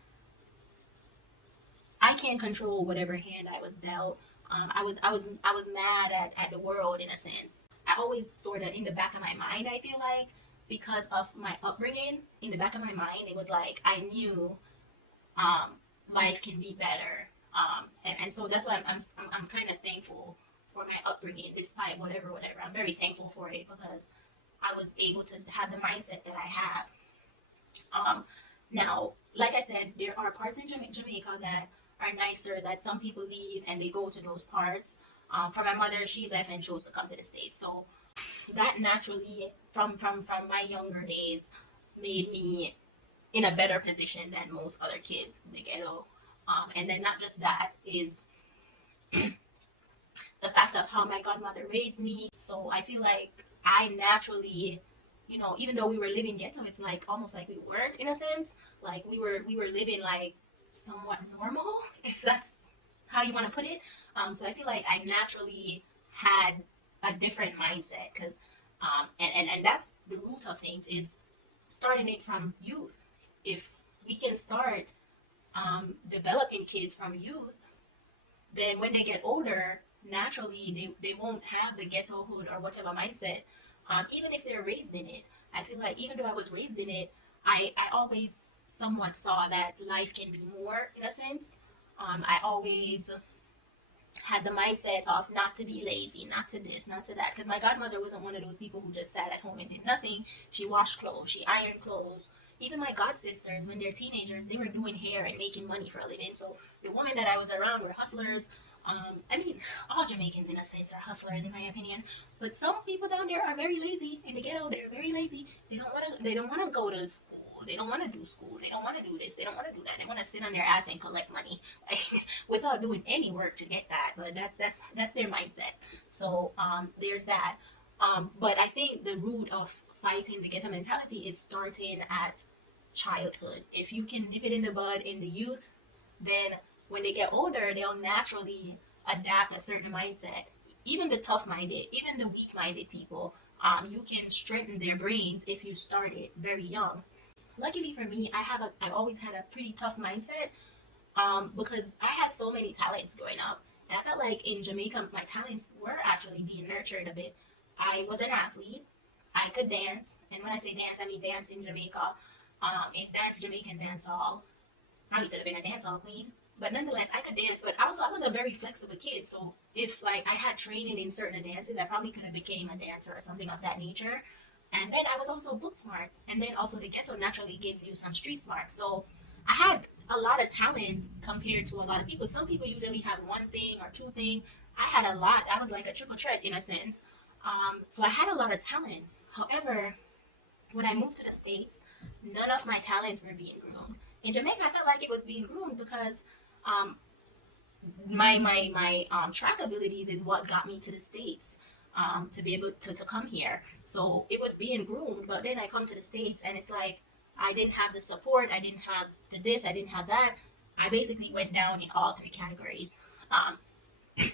I can't control whatever hand I was dealt. I was mad at the world in a sense. I always sort of in the back of my mind, I feel like, because of my upbringing, in the back of my mind, it was like I knew um, life can be better. And so that's why I'm kind of thankful for my upbringing, despite whatever. I'm very thankful for it because I was able to have the mindset that I have. Um, Now, like I said, there are parts in Jamaica that are nicer that some people leave and they go to those parts. For my mother, she left and chose to come to the States. So that naturally, from my younger days, made me in a better position than most other kids in the ghetto. And then not just that is the fact of how my godmother raised me. So I feel like I naturally, even though we were living ghetto, it's like almost like we weren't in a sense. Like we were living like somewhat normal, if that's how you want to put it. So I feel like I naturally had a different mindset because, and that's the root of things is starting it from youth. If we can start developing kids from youth, then when they get older, naturally they won't have the ghettohood or whatever mindset, even if they're raised in it. I feel like even though I was raised in it, I always somewhat saw that life can be more in a sense. I always had the mindset of not to be lazy, not to this, not to that. Because my godmother wasn't one of those people who just sat at home and did nothing. She washed clothes, she ironed clothes. Even my god sisters, when they're teenagers, they were doing hair and making money for a living. So the women that I was around were hustlers. I mean, all Jamaicans in a sense are hustlers, in my opinion. But some people down there are very lazy in the ghetto. They're very lazy. They don't want to. They don't want to go to school. They don't want to do school. They don't want to do this. They don't want to do that. They want to sit on their ass and collect money, like, without doing any work to get that. But that's their mindset. So there's that. But I think the root of fighting the ghetto mentality is starting at childhood. If you can nip it in the bud in the youth, then when they get older, they'll naturally adapt a certain mindset. Even the tough minded, even the weak minded people, you can strengthen their brains if you start it very young. Luckily for me, I've always had a pretty tough mindset, because I had so many talents growing up. And I felt like in Jamaica, my talents were actually being nurtured a bit. I was an athlete. I could dance. And when I say dance, I mean dance in Jamaica. In dance, Jamaican dance hall. Probably could have been a dance hall queen. But nonetheless, I could dance. But I was a very flexible kid. So if like I had training in certain dances, I probably could have became a dancer or something of that nature. And then I was also book smart. And then also the ghetto naturally gives you some street smart. So I had a lot of talents compared to a lot of people. Some people usually have one thing or two things. I had a lot. I was like a triple threat in a sense. So I had a lot of talents. However, when I moved to the States, none of my talents were being groomed. In Jamaica, I felt like it was being groomed because um, my track abilities is what got me to the States, to be able to come here. So it was being groomed, but then I come to the States and it's like, I didn't have the support, I didn't have the this, I didn't have that. I basically went down in all three categories. Um,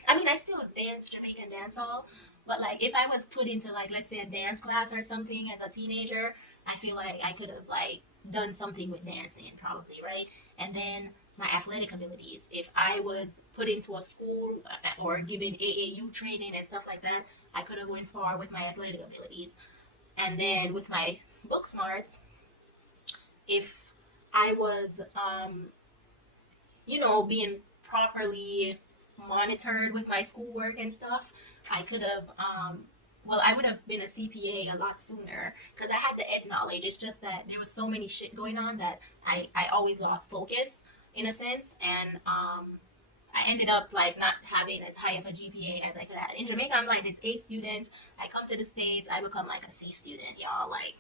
I mean, I still dance Jamaican dancehall, but like if I was put into like let's say a dance class or something as a teenager, I feel like I could have like done something with dancing probably, right? And then my athletic abilities. If I was put into a school or given AAU training and stuff like that, I could have went far with my athletic abilities. And then with my book smarts, if I was being properly monitored with my schoolwork and stuff, I could have, I would have been a CPA a lot sooner because I had the ed knowledge. It's just that there was so many shit going on that I always lost focus in a sense. And I ended up like not having as high of a GPA as I could have. In Jamaica, I'm like this A student. I come to the States, I become like a C student, y'all. Like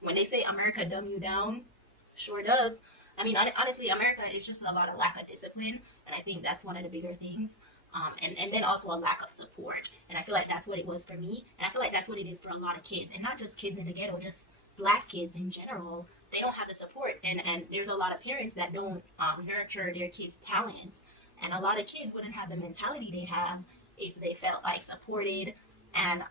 when they say America dumb you down, sure does. I mean, honestly, America is just about a lack of discipline, and I think that's one of the bigger things. And then also a lack of support, and I feel like that's what it was for me, and I feel like that's what it is for a lot of kids, and not just kids in the ghetto, just black kids in general. They don't have the support, and there's a lot of parents that don't nurture their kids' talents, and a lot of kids wouldn't have the mentality they have if they felt like supported and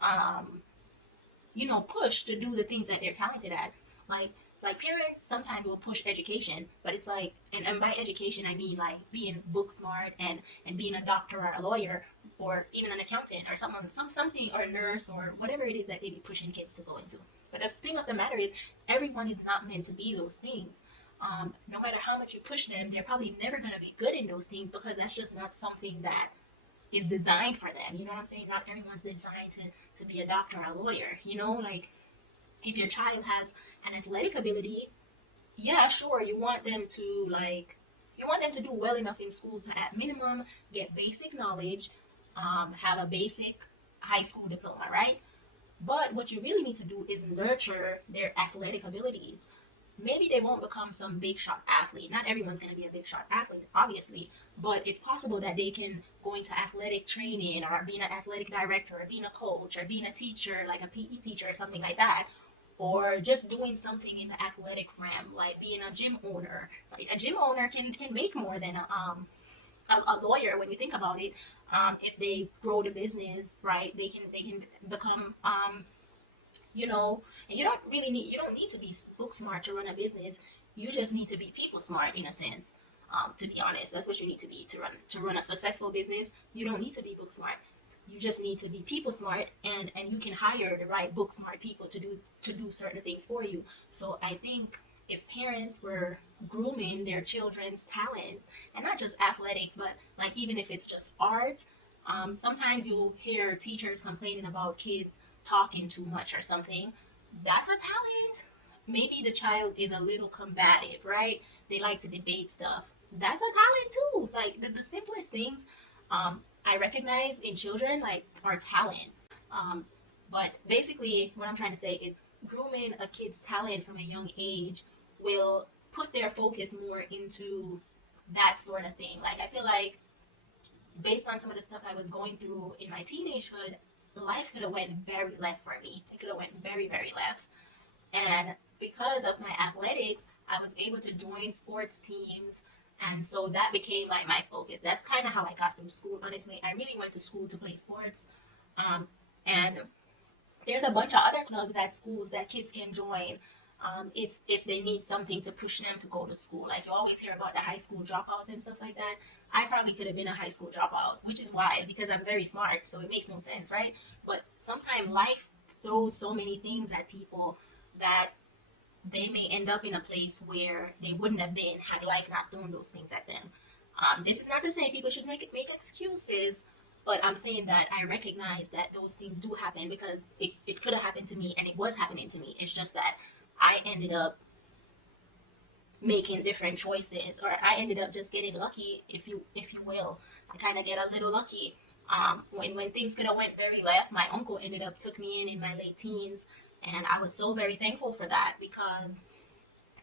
pushed to do the things that they're talented at. Like like parents sometimes will push education, but it's like and by education I mean like being book smart and being a doctor or a lawyer or even an accountant or something or a nurse or whatever it is that they be pushing kids to go into. But the thing of the matter is everyone is not meant to be those things. No matter how much you push them, they're probably never going to be good in those things because that's just not something that is designed for them. You know what I'm saying? Not everyone's designed to be a doctor or a lawyer. Like if your child has an athletic ability, yeah, sure, you want them to do well enough in school to at minimum get basic knowledge, have a basic high school diploma, right? But what you really need to do is nurture their athletic abilities. Maybe they won't become some big shot athlete. Not everyone's going to be a big shot athlete, obviously, but it's possible that they can go into athletic training or being an athletic director or being a coach or being a teacher, like a PE teacher or something like that, or just doing something in the athletic realm, like being a gym owner. Like a gym owner can make more than a lawyer when you think about it. If they grow the business right, they can become and you don't need to be book smart to run a business. You just need to be people smart in a sense. To be honest, that's what you need to be to run a successful business. You don't need to be book smart. You just need to be people smart, and you can hire the right book smart people to do certain things for you. So I think if parents were grooming their children's talents, and not just athletics, but like even if it's just art, sometimes you'll hear teachers complaining about kids talking too much or something. That's a talent. Maybe the child is a little combative, right? They like to debate stuff. That's a talent too. Like the simplest things I recognize in children like are talents. But basically, what I'm trying to say is grooming a kid's talent from a young age will put their focus more into that sort of thing. Like I feel like based on some of the stuff I was going through in my teenagehood, life could have went very left for me. It could have went very, very left. And because of my athletics, I was able to join sports teams. And so that became like my focus. That's kind of how I got through school, honestly. I really went to school to play sports. And there's a bunch of other clubs at schools that kids can join if they need something to push them to go to school. Like you always hear about the high school dropouts and stuff like that. I probably could have been a high school dropout, which is why, because I'm very smart, so it makes no sense, right? But sometimes life throws so many things at people that they may end up in a place where they wouldn't have been had life not thrown those things at them. This is not to say people should make excuses, but I'm saying that I recognize that those things do happen because it could have happened to me and it was happening to me. It's just that I ended up making different choices, or I ended up just getting lucky, if you will. I kind of get a little lucky. When things could have went very left, my uncle ended up took me in my late teens, and I was so very thankful for that because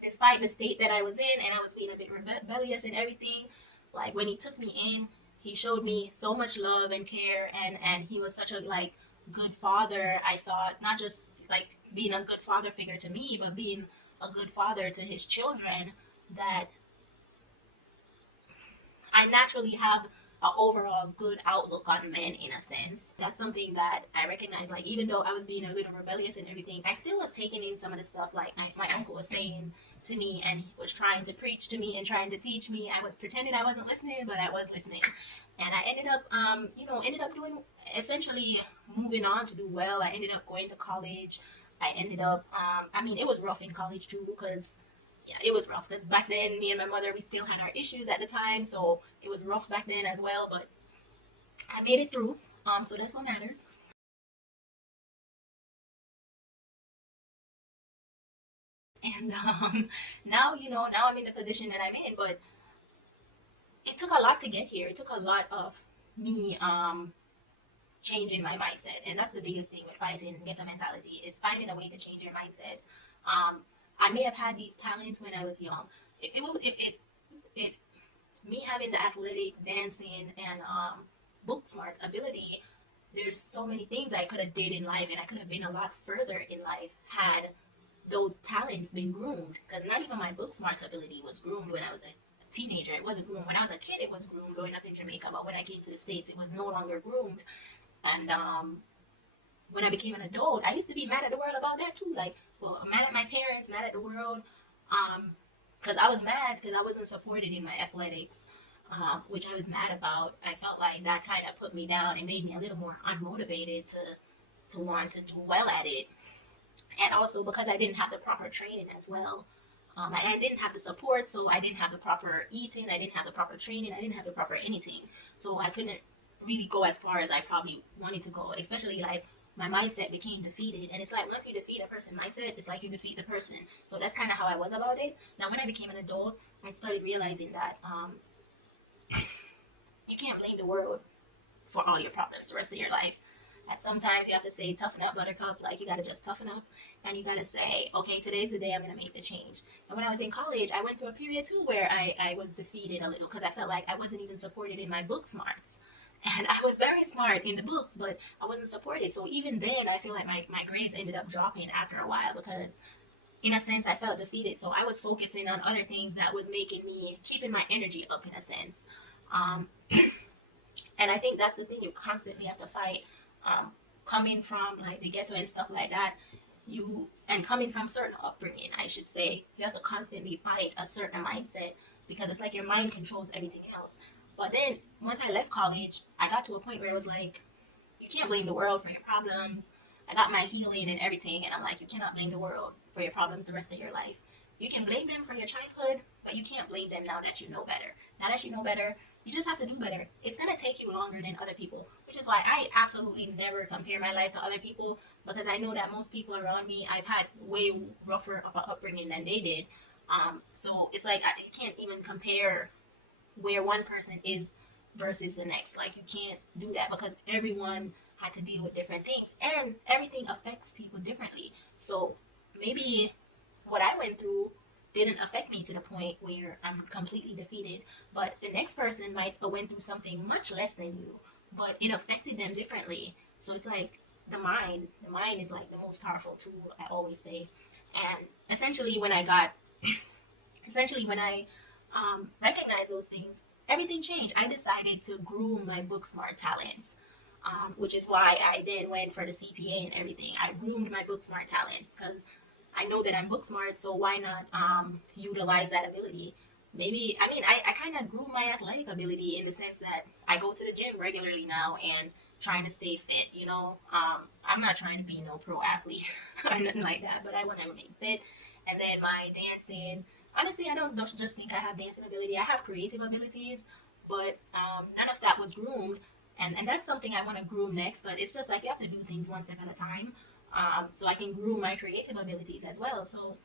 despite the state that I was in and I was being a bit rebellious and everything, like when he took me in, he showed me so much love and care, and he was such a good father. I saw not just like being a good father figure to me, but being a good father to his children, that I naturally have an overall good outlook on men in a sense. That's something that I recognize. Like, even though I was being a little rebellious and everything, I still was taking in some of the stuff like my uncle was saying to me, and he was trying to preach to me and trying to teach me. I was pretending I wasn't listening, but I was listening. And I ended up, ended up doing, essentially moving on to do well. I ended up going to college. I ended up, it was rough in college too, because yeah, it was rough. Because back then, me and my mother, we still had our issues at the time, so it was rough back then as well. But I made it through. So that's what matters. And now, now I'm in the position that I'm in. But it took a lot to get here. It took a lot of me changing my mindset, and that's the biggest thing with fighting ghetto mentality. Is finding a way to change your mindset. I may have had these talents when I was young. It me having the athletic, dancing, and book smarts ability, there's so many things I could have did in life, and I could have been a lot further in life had those talents been groomed. Because not even my book smarts ability was groomed when I was a teenager. It wasn't groomed when I was a kid. It was groomed growing up in Jamaica, but when I came to the States, it was no longer groomed. And when I became an adult, I used to be mad at the world about that too. Like, well, mad at my parents, mad at the world, because I was mad because I wasn't supported in my athletics, which I was mad about. I felt like that kind of put me down and made me a little more unmotivated to want to do well at it. And also because I didn't have the proper training as well. And I didn't have the support, so I didn't have the proper eating, I didn't have the proper training, I didn't have the proper anything. So I couldn't really go as far as I probably wanted to go, especially like my mindset became defeated. And it's like once you defeat a person's mindset, it's like you defeat the person. So that's kind of how I was about it. Now, when I became an adult, I started realizing that you can't blame the world for all your problems the rest of your life. And sometimes you have to say, toughen up, buttercup. Like, you got to just toughen up. And you got to say, okay, today's the day I'm going to make the change. And when I was in college, I went through a period, too, where I was defeated a little because I felt like I wasn't even supported in my book smarts. And I was very smart in the books, but I wasn't supported. So even then, I feel like my grades ended up dropping after a while because, in a sense, I felt defeated. So I was focusing on other things that was making me, keeping my energy up, in a sense. Um, and I think that's the thing you constantly have to fight. Coming from like the ghetto and stuff like that, coming from certain upbringing, I should say, you have to constantly fight a certain mindset because it's like your mind controls everything else. But then once I left college, I got to a point where it was like, you can't blame the world for your problems. I got my healing and everything, and I'm like, you cannot blame the world for your problems the rest of your life. You can blame them for your childhood, but you can't blame them now that you know better. Now that you know better, you just have to do better. It's gonna take you longer than other people, which is why I absolutely never compare my life to other people because I know that most people around me, I've had way rougher of an upbringing than they did. So it's like you can't even compare where one person is versus the next. Like, you can't do that because everyone had to deal with different things and everything affects people differently. So maybe what I went through didn't affect me to the point where I'm completely defeated, but the next person might have went through something much less than you, but it affected them differently. So it's like the mind is like the most powerful tool, I always say. And essentially when I recognized those things, everything changed. I decided to groom my book smart talents, which is why I then went for the CPA and everything. I groomed my book smart talents because I know that I'm book smart, so why not utilize that ability? Maybe, I kind of grew my athletic ability in the sense that I go to the gym regularly now and trying to stay fit, I'm not trying to be no pro athlete or nothing like that, but I want to remain fit. And then my dancing, honestly, I don't just think I have dancing ability. I have creative abilities, but none of that was groomed. And that's something I want to groom next, but it's just like you have to do things one step at a time. So I can groom my creative abilities as well. So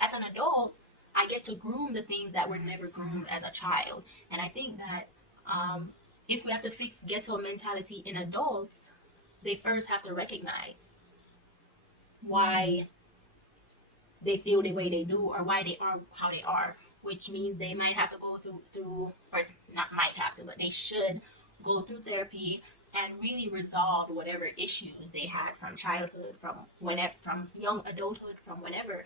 as an adult, I get to groom the things that were never groomed as a child. And I think that if we have to fix ghetto mentality in adults, they first have to recognize why they feel the way they do or why they are how they are, which means they might have to go through or not might have to, but they should go through therapy and really resolve whatever issues they had from childhood, from whenever, from young adulthood, from whenever.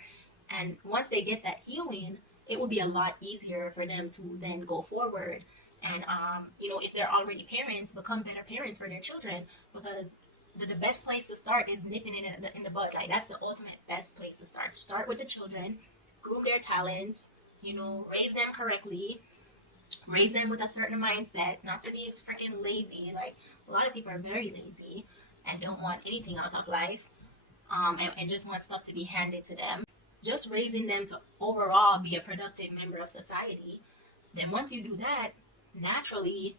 And once they get that healing, it will be a lot easier for them to then go forward and, if they're already parents, become better parents for their children. Because the best place to start is nipping it in the bud. Like, that's the ultimate best place to start. Start with the children, groom their talents, raise them correctly, raise them with a certain mindset, not to be freaking lazy. Like, a lot of people are very lazy and don't want anything out of life, and just want stuff to be handed to them. Just raising them to overall be a productive member of society. Then once you do that, naturally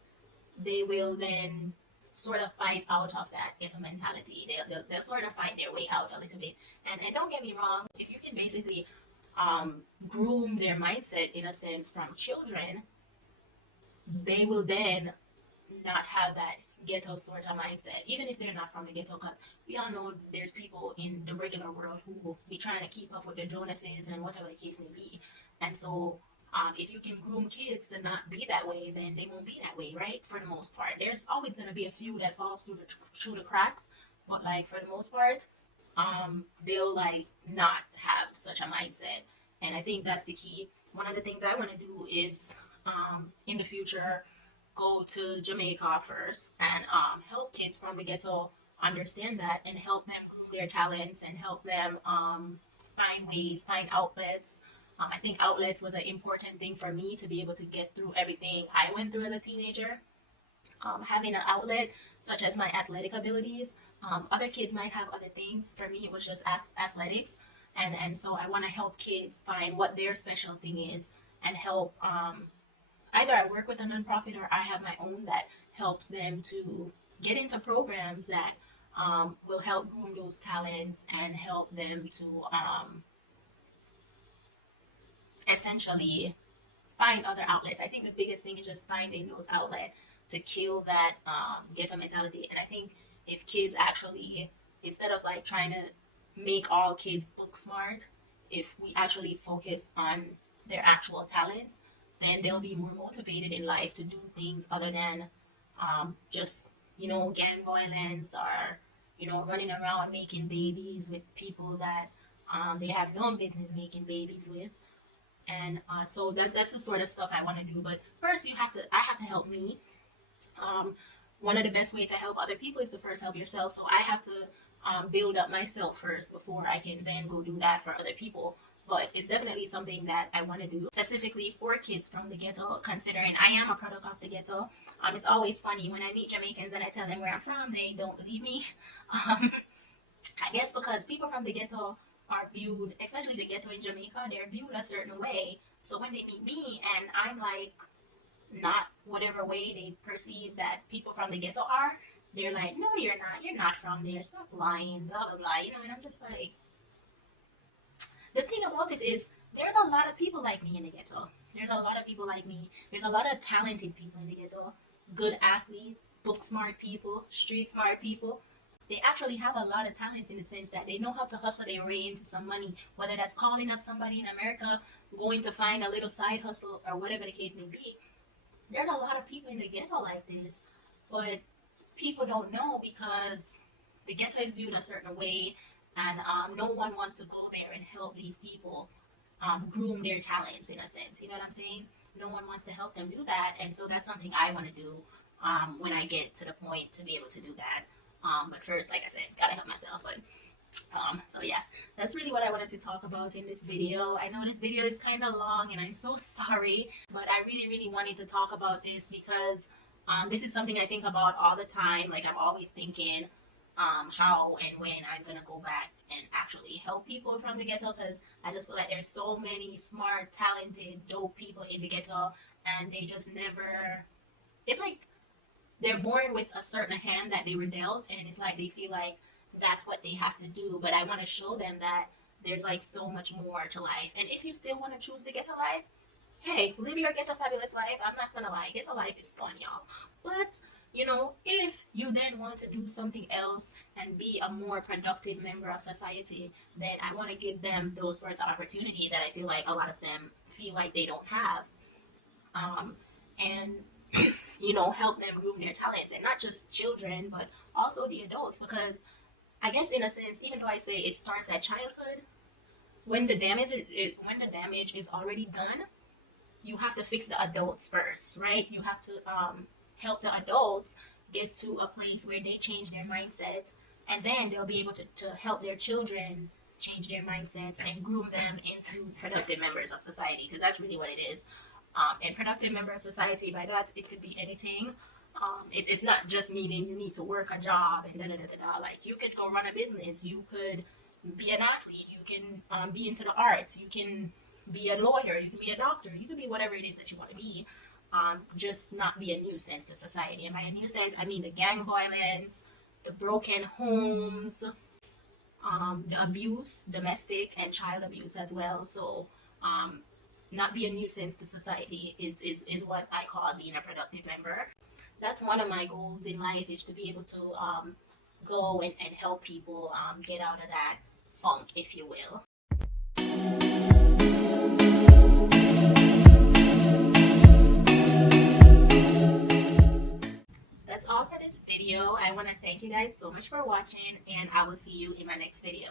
they will then sort of fight out of that ghetto mentality. They'll sort of find their way out a little bit. And don't get me wrong, if you can basically groom their mindset in a sense from children, they will then not have that ghetto sort of mindset, even if they're not from the ghetto, because we all know there's people in the regular world who will be trying to keep up with the Jonases and whatever the case may be. And so, if you can groom kids to not be that way, then they won't be that way, right? For the most part, there's always going to be a few that falls through the cracks, but like for the most part, they'll like not have such a mindset. And I think that's the key. One of the things I want to do is, in the future, go to Jamaica first and help kids from the ghetto understand that and help them groom their talents and help them find ways, find outlets. I think outlets was an important thing for me to be able to get through everything I went through as a teenager. Having an outlet such as my athletic abilities. Other kids might have other things. For me, it was just athletics. And so I want to help kids find what their special thing is and help. Either I work with a nonprofit or I have my own that helps them to get into programs that will help groom those talents and help them to essentially find other outlets. I think the biggest thing is just finding those outlets to kill that ghetto mentality. And I think if kids actually, instead of like trying to make all kids book smart, if we actually focus on their actual talents, then they'll be more motivated in life to do things other than just, gang violence or, running around making babies with people that they have no business making babies with. And so that's the sort of stuff I want to do. But first, I have to help me. One of the best ways to help other people is to first help yourself. So I have to build up myself first before I can then go do that for other people. But it's definitely something that I want to do specifically for kids from the ghetto, considering I am a product of the ghetto. It's always funny when I meet Jamaicans and I tell them where I'm from, they don't believe me. I guess because people from the ghetto are viewed, especially the ghetto in Jamaica, they're viewed a certain way. So when they meet me and I'm like not whatever way they perceive that people from the ghetto are, they're like, no, you're not from there, stop lying, blah, blah, blah, and I'm just like, the thing about it is, there's a lot of people like me in the ghetto. There's a lot of people like me. There's a lot of talented people in the ghetto. Good athletes, book smart people, street smart people. They actually have a lot of talent in the sense that they know how to hustle their way into some money, whether that's calling up somebody in America, going to find a little side hustle, or whatever the case may be. There's a lot of people in the ghetto like this, but people don't know because the ghetto is viewed a certain way, and no one wants to go there and help these people groom their talents in a sense. You know what I'm saying? No one wants to help them do that, and so that's something I want to do when I get to the point to be able to do that. But first, like I said, gotta help myself. But so yeah, that's really what I wanted to talk about in this video. I know this video is kind of long, and I'm so sorry, but I really, really wanted to talk about this because this is something I think about all the time. Like, I'm always thinking how and when I'm gonna go back and actually help people from the ghetto, because I just feel like there's so many smart, talented, dope people in the ghetto, and they just never. It's like they're born with a certain hand that they were dealt, and it's like they feel like that's what they have to do. But I want to show them that there's like so much more to life, and if you still want to choose the ghetto life, hey, live your ghetto fabulous life. I'm not gonna lie, ghetto life is fun, y'all. But if you then want to do something else and be a more productive member of society, then I want to give them those sorts of opportunity that I feel like a lot of them feel like they don't have. And help them groom their talents, and not just children, but also the adults. Because I guess in a sense, even though I say it starts at childhood, when the damage is already done, you have to fix the adults first, right? You have to help the adults get to a place where they change their mindsets, and then they'll be able to help their children change their mindsets and groom them into productive members of society, because that's really what it is. And productive member of society, by that, it could be anything. It's not just meaning you need to work a job and da da da da da. Like, you could go run a business, you could be an athlete, you can be into the arts, you can be a lawyer, you can be a doctor, you can be whatever it is that you want to be. Just not be a nuisance to society. And by a nuisance, I mean the gang violence, the broken homes, the abuse, domestic and child abuse as well. So, not be a nuisance to society is what I call being a productive member. That's one of my goals in life, is to be able to go and help people get out of that funk, if you will. That's all for this video. I want to thank you guys so much for watching, and I will see you in my next video.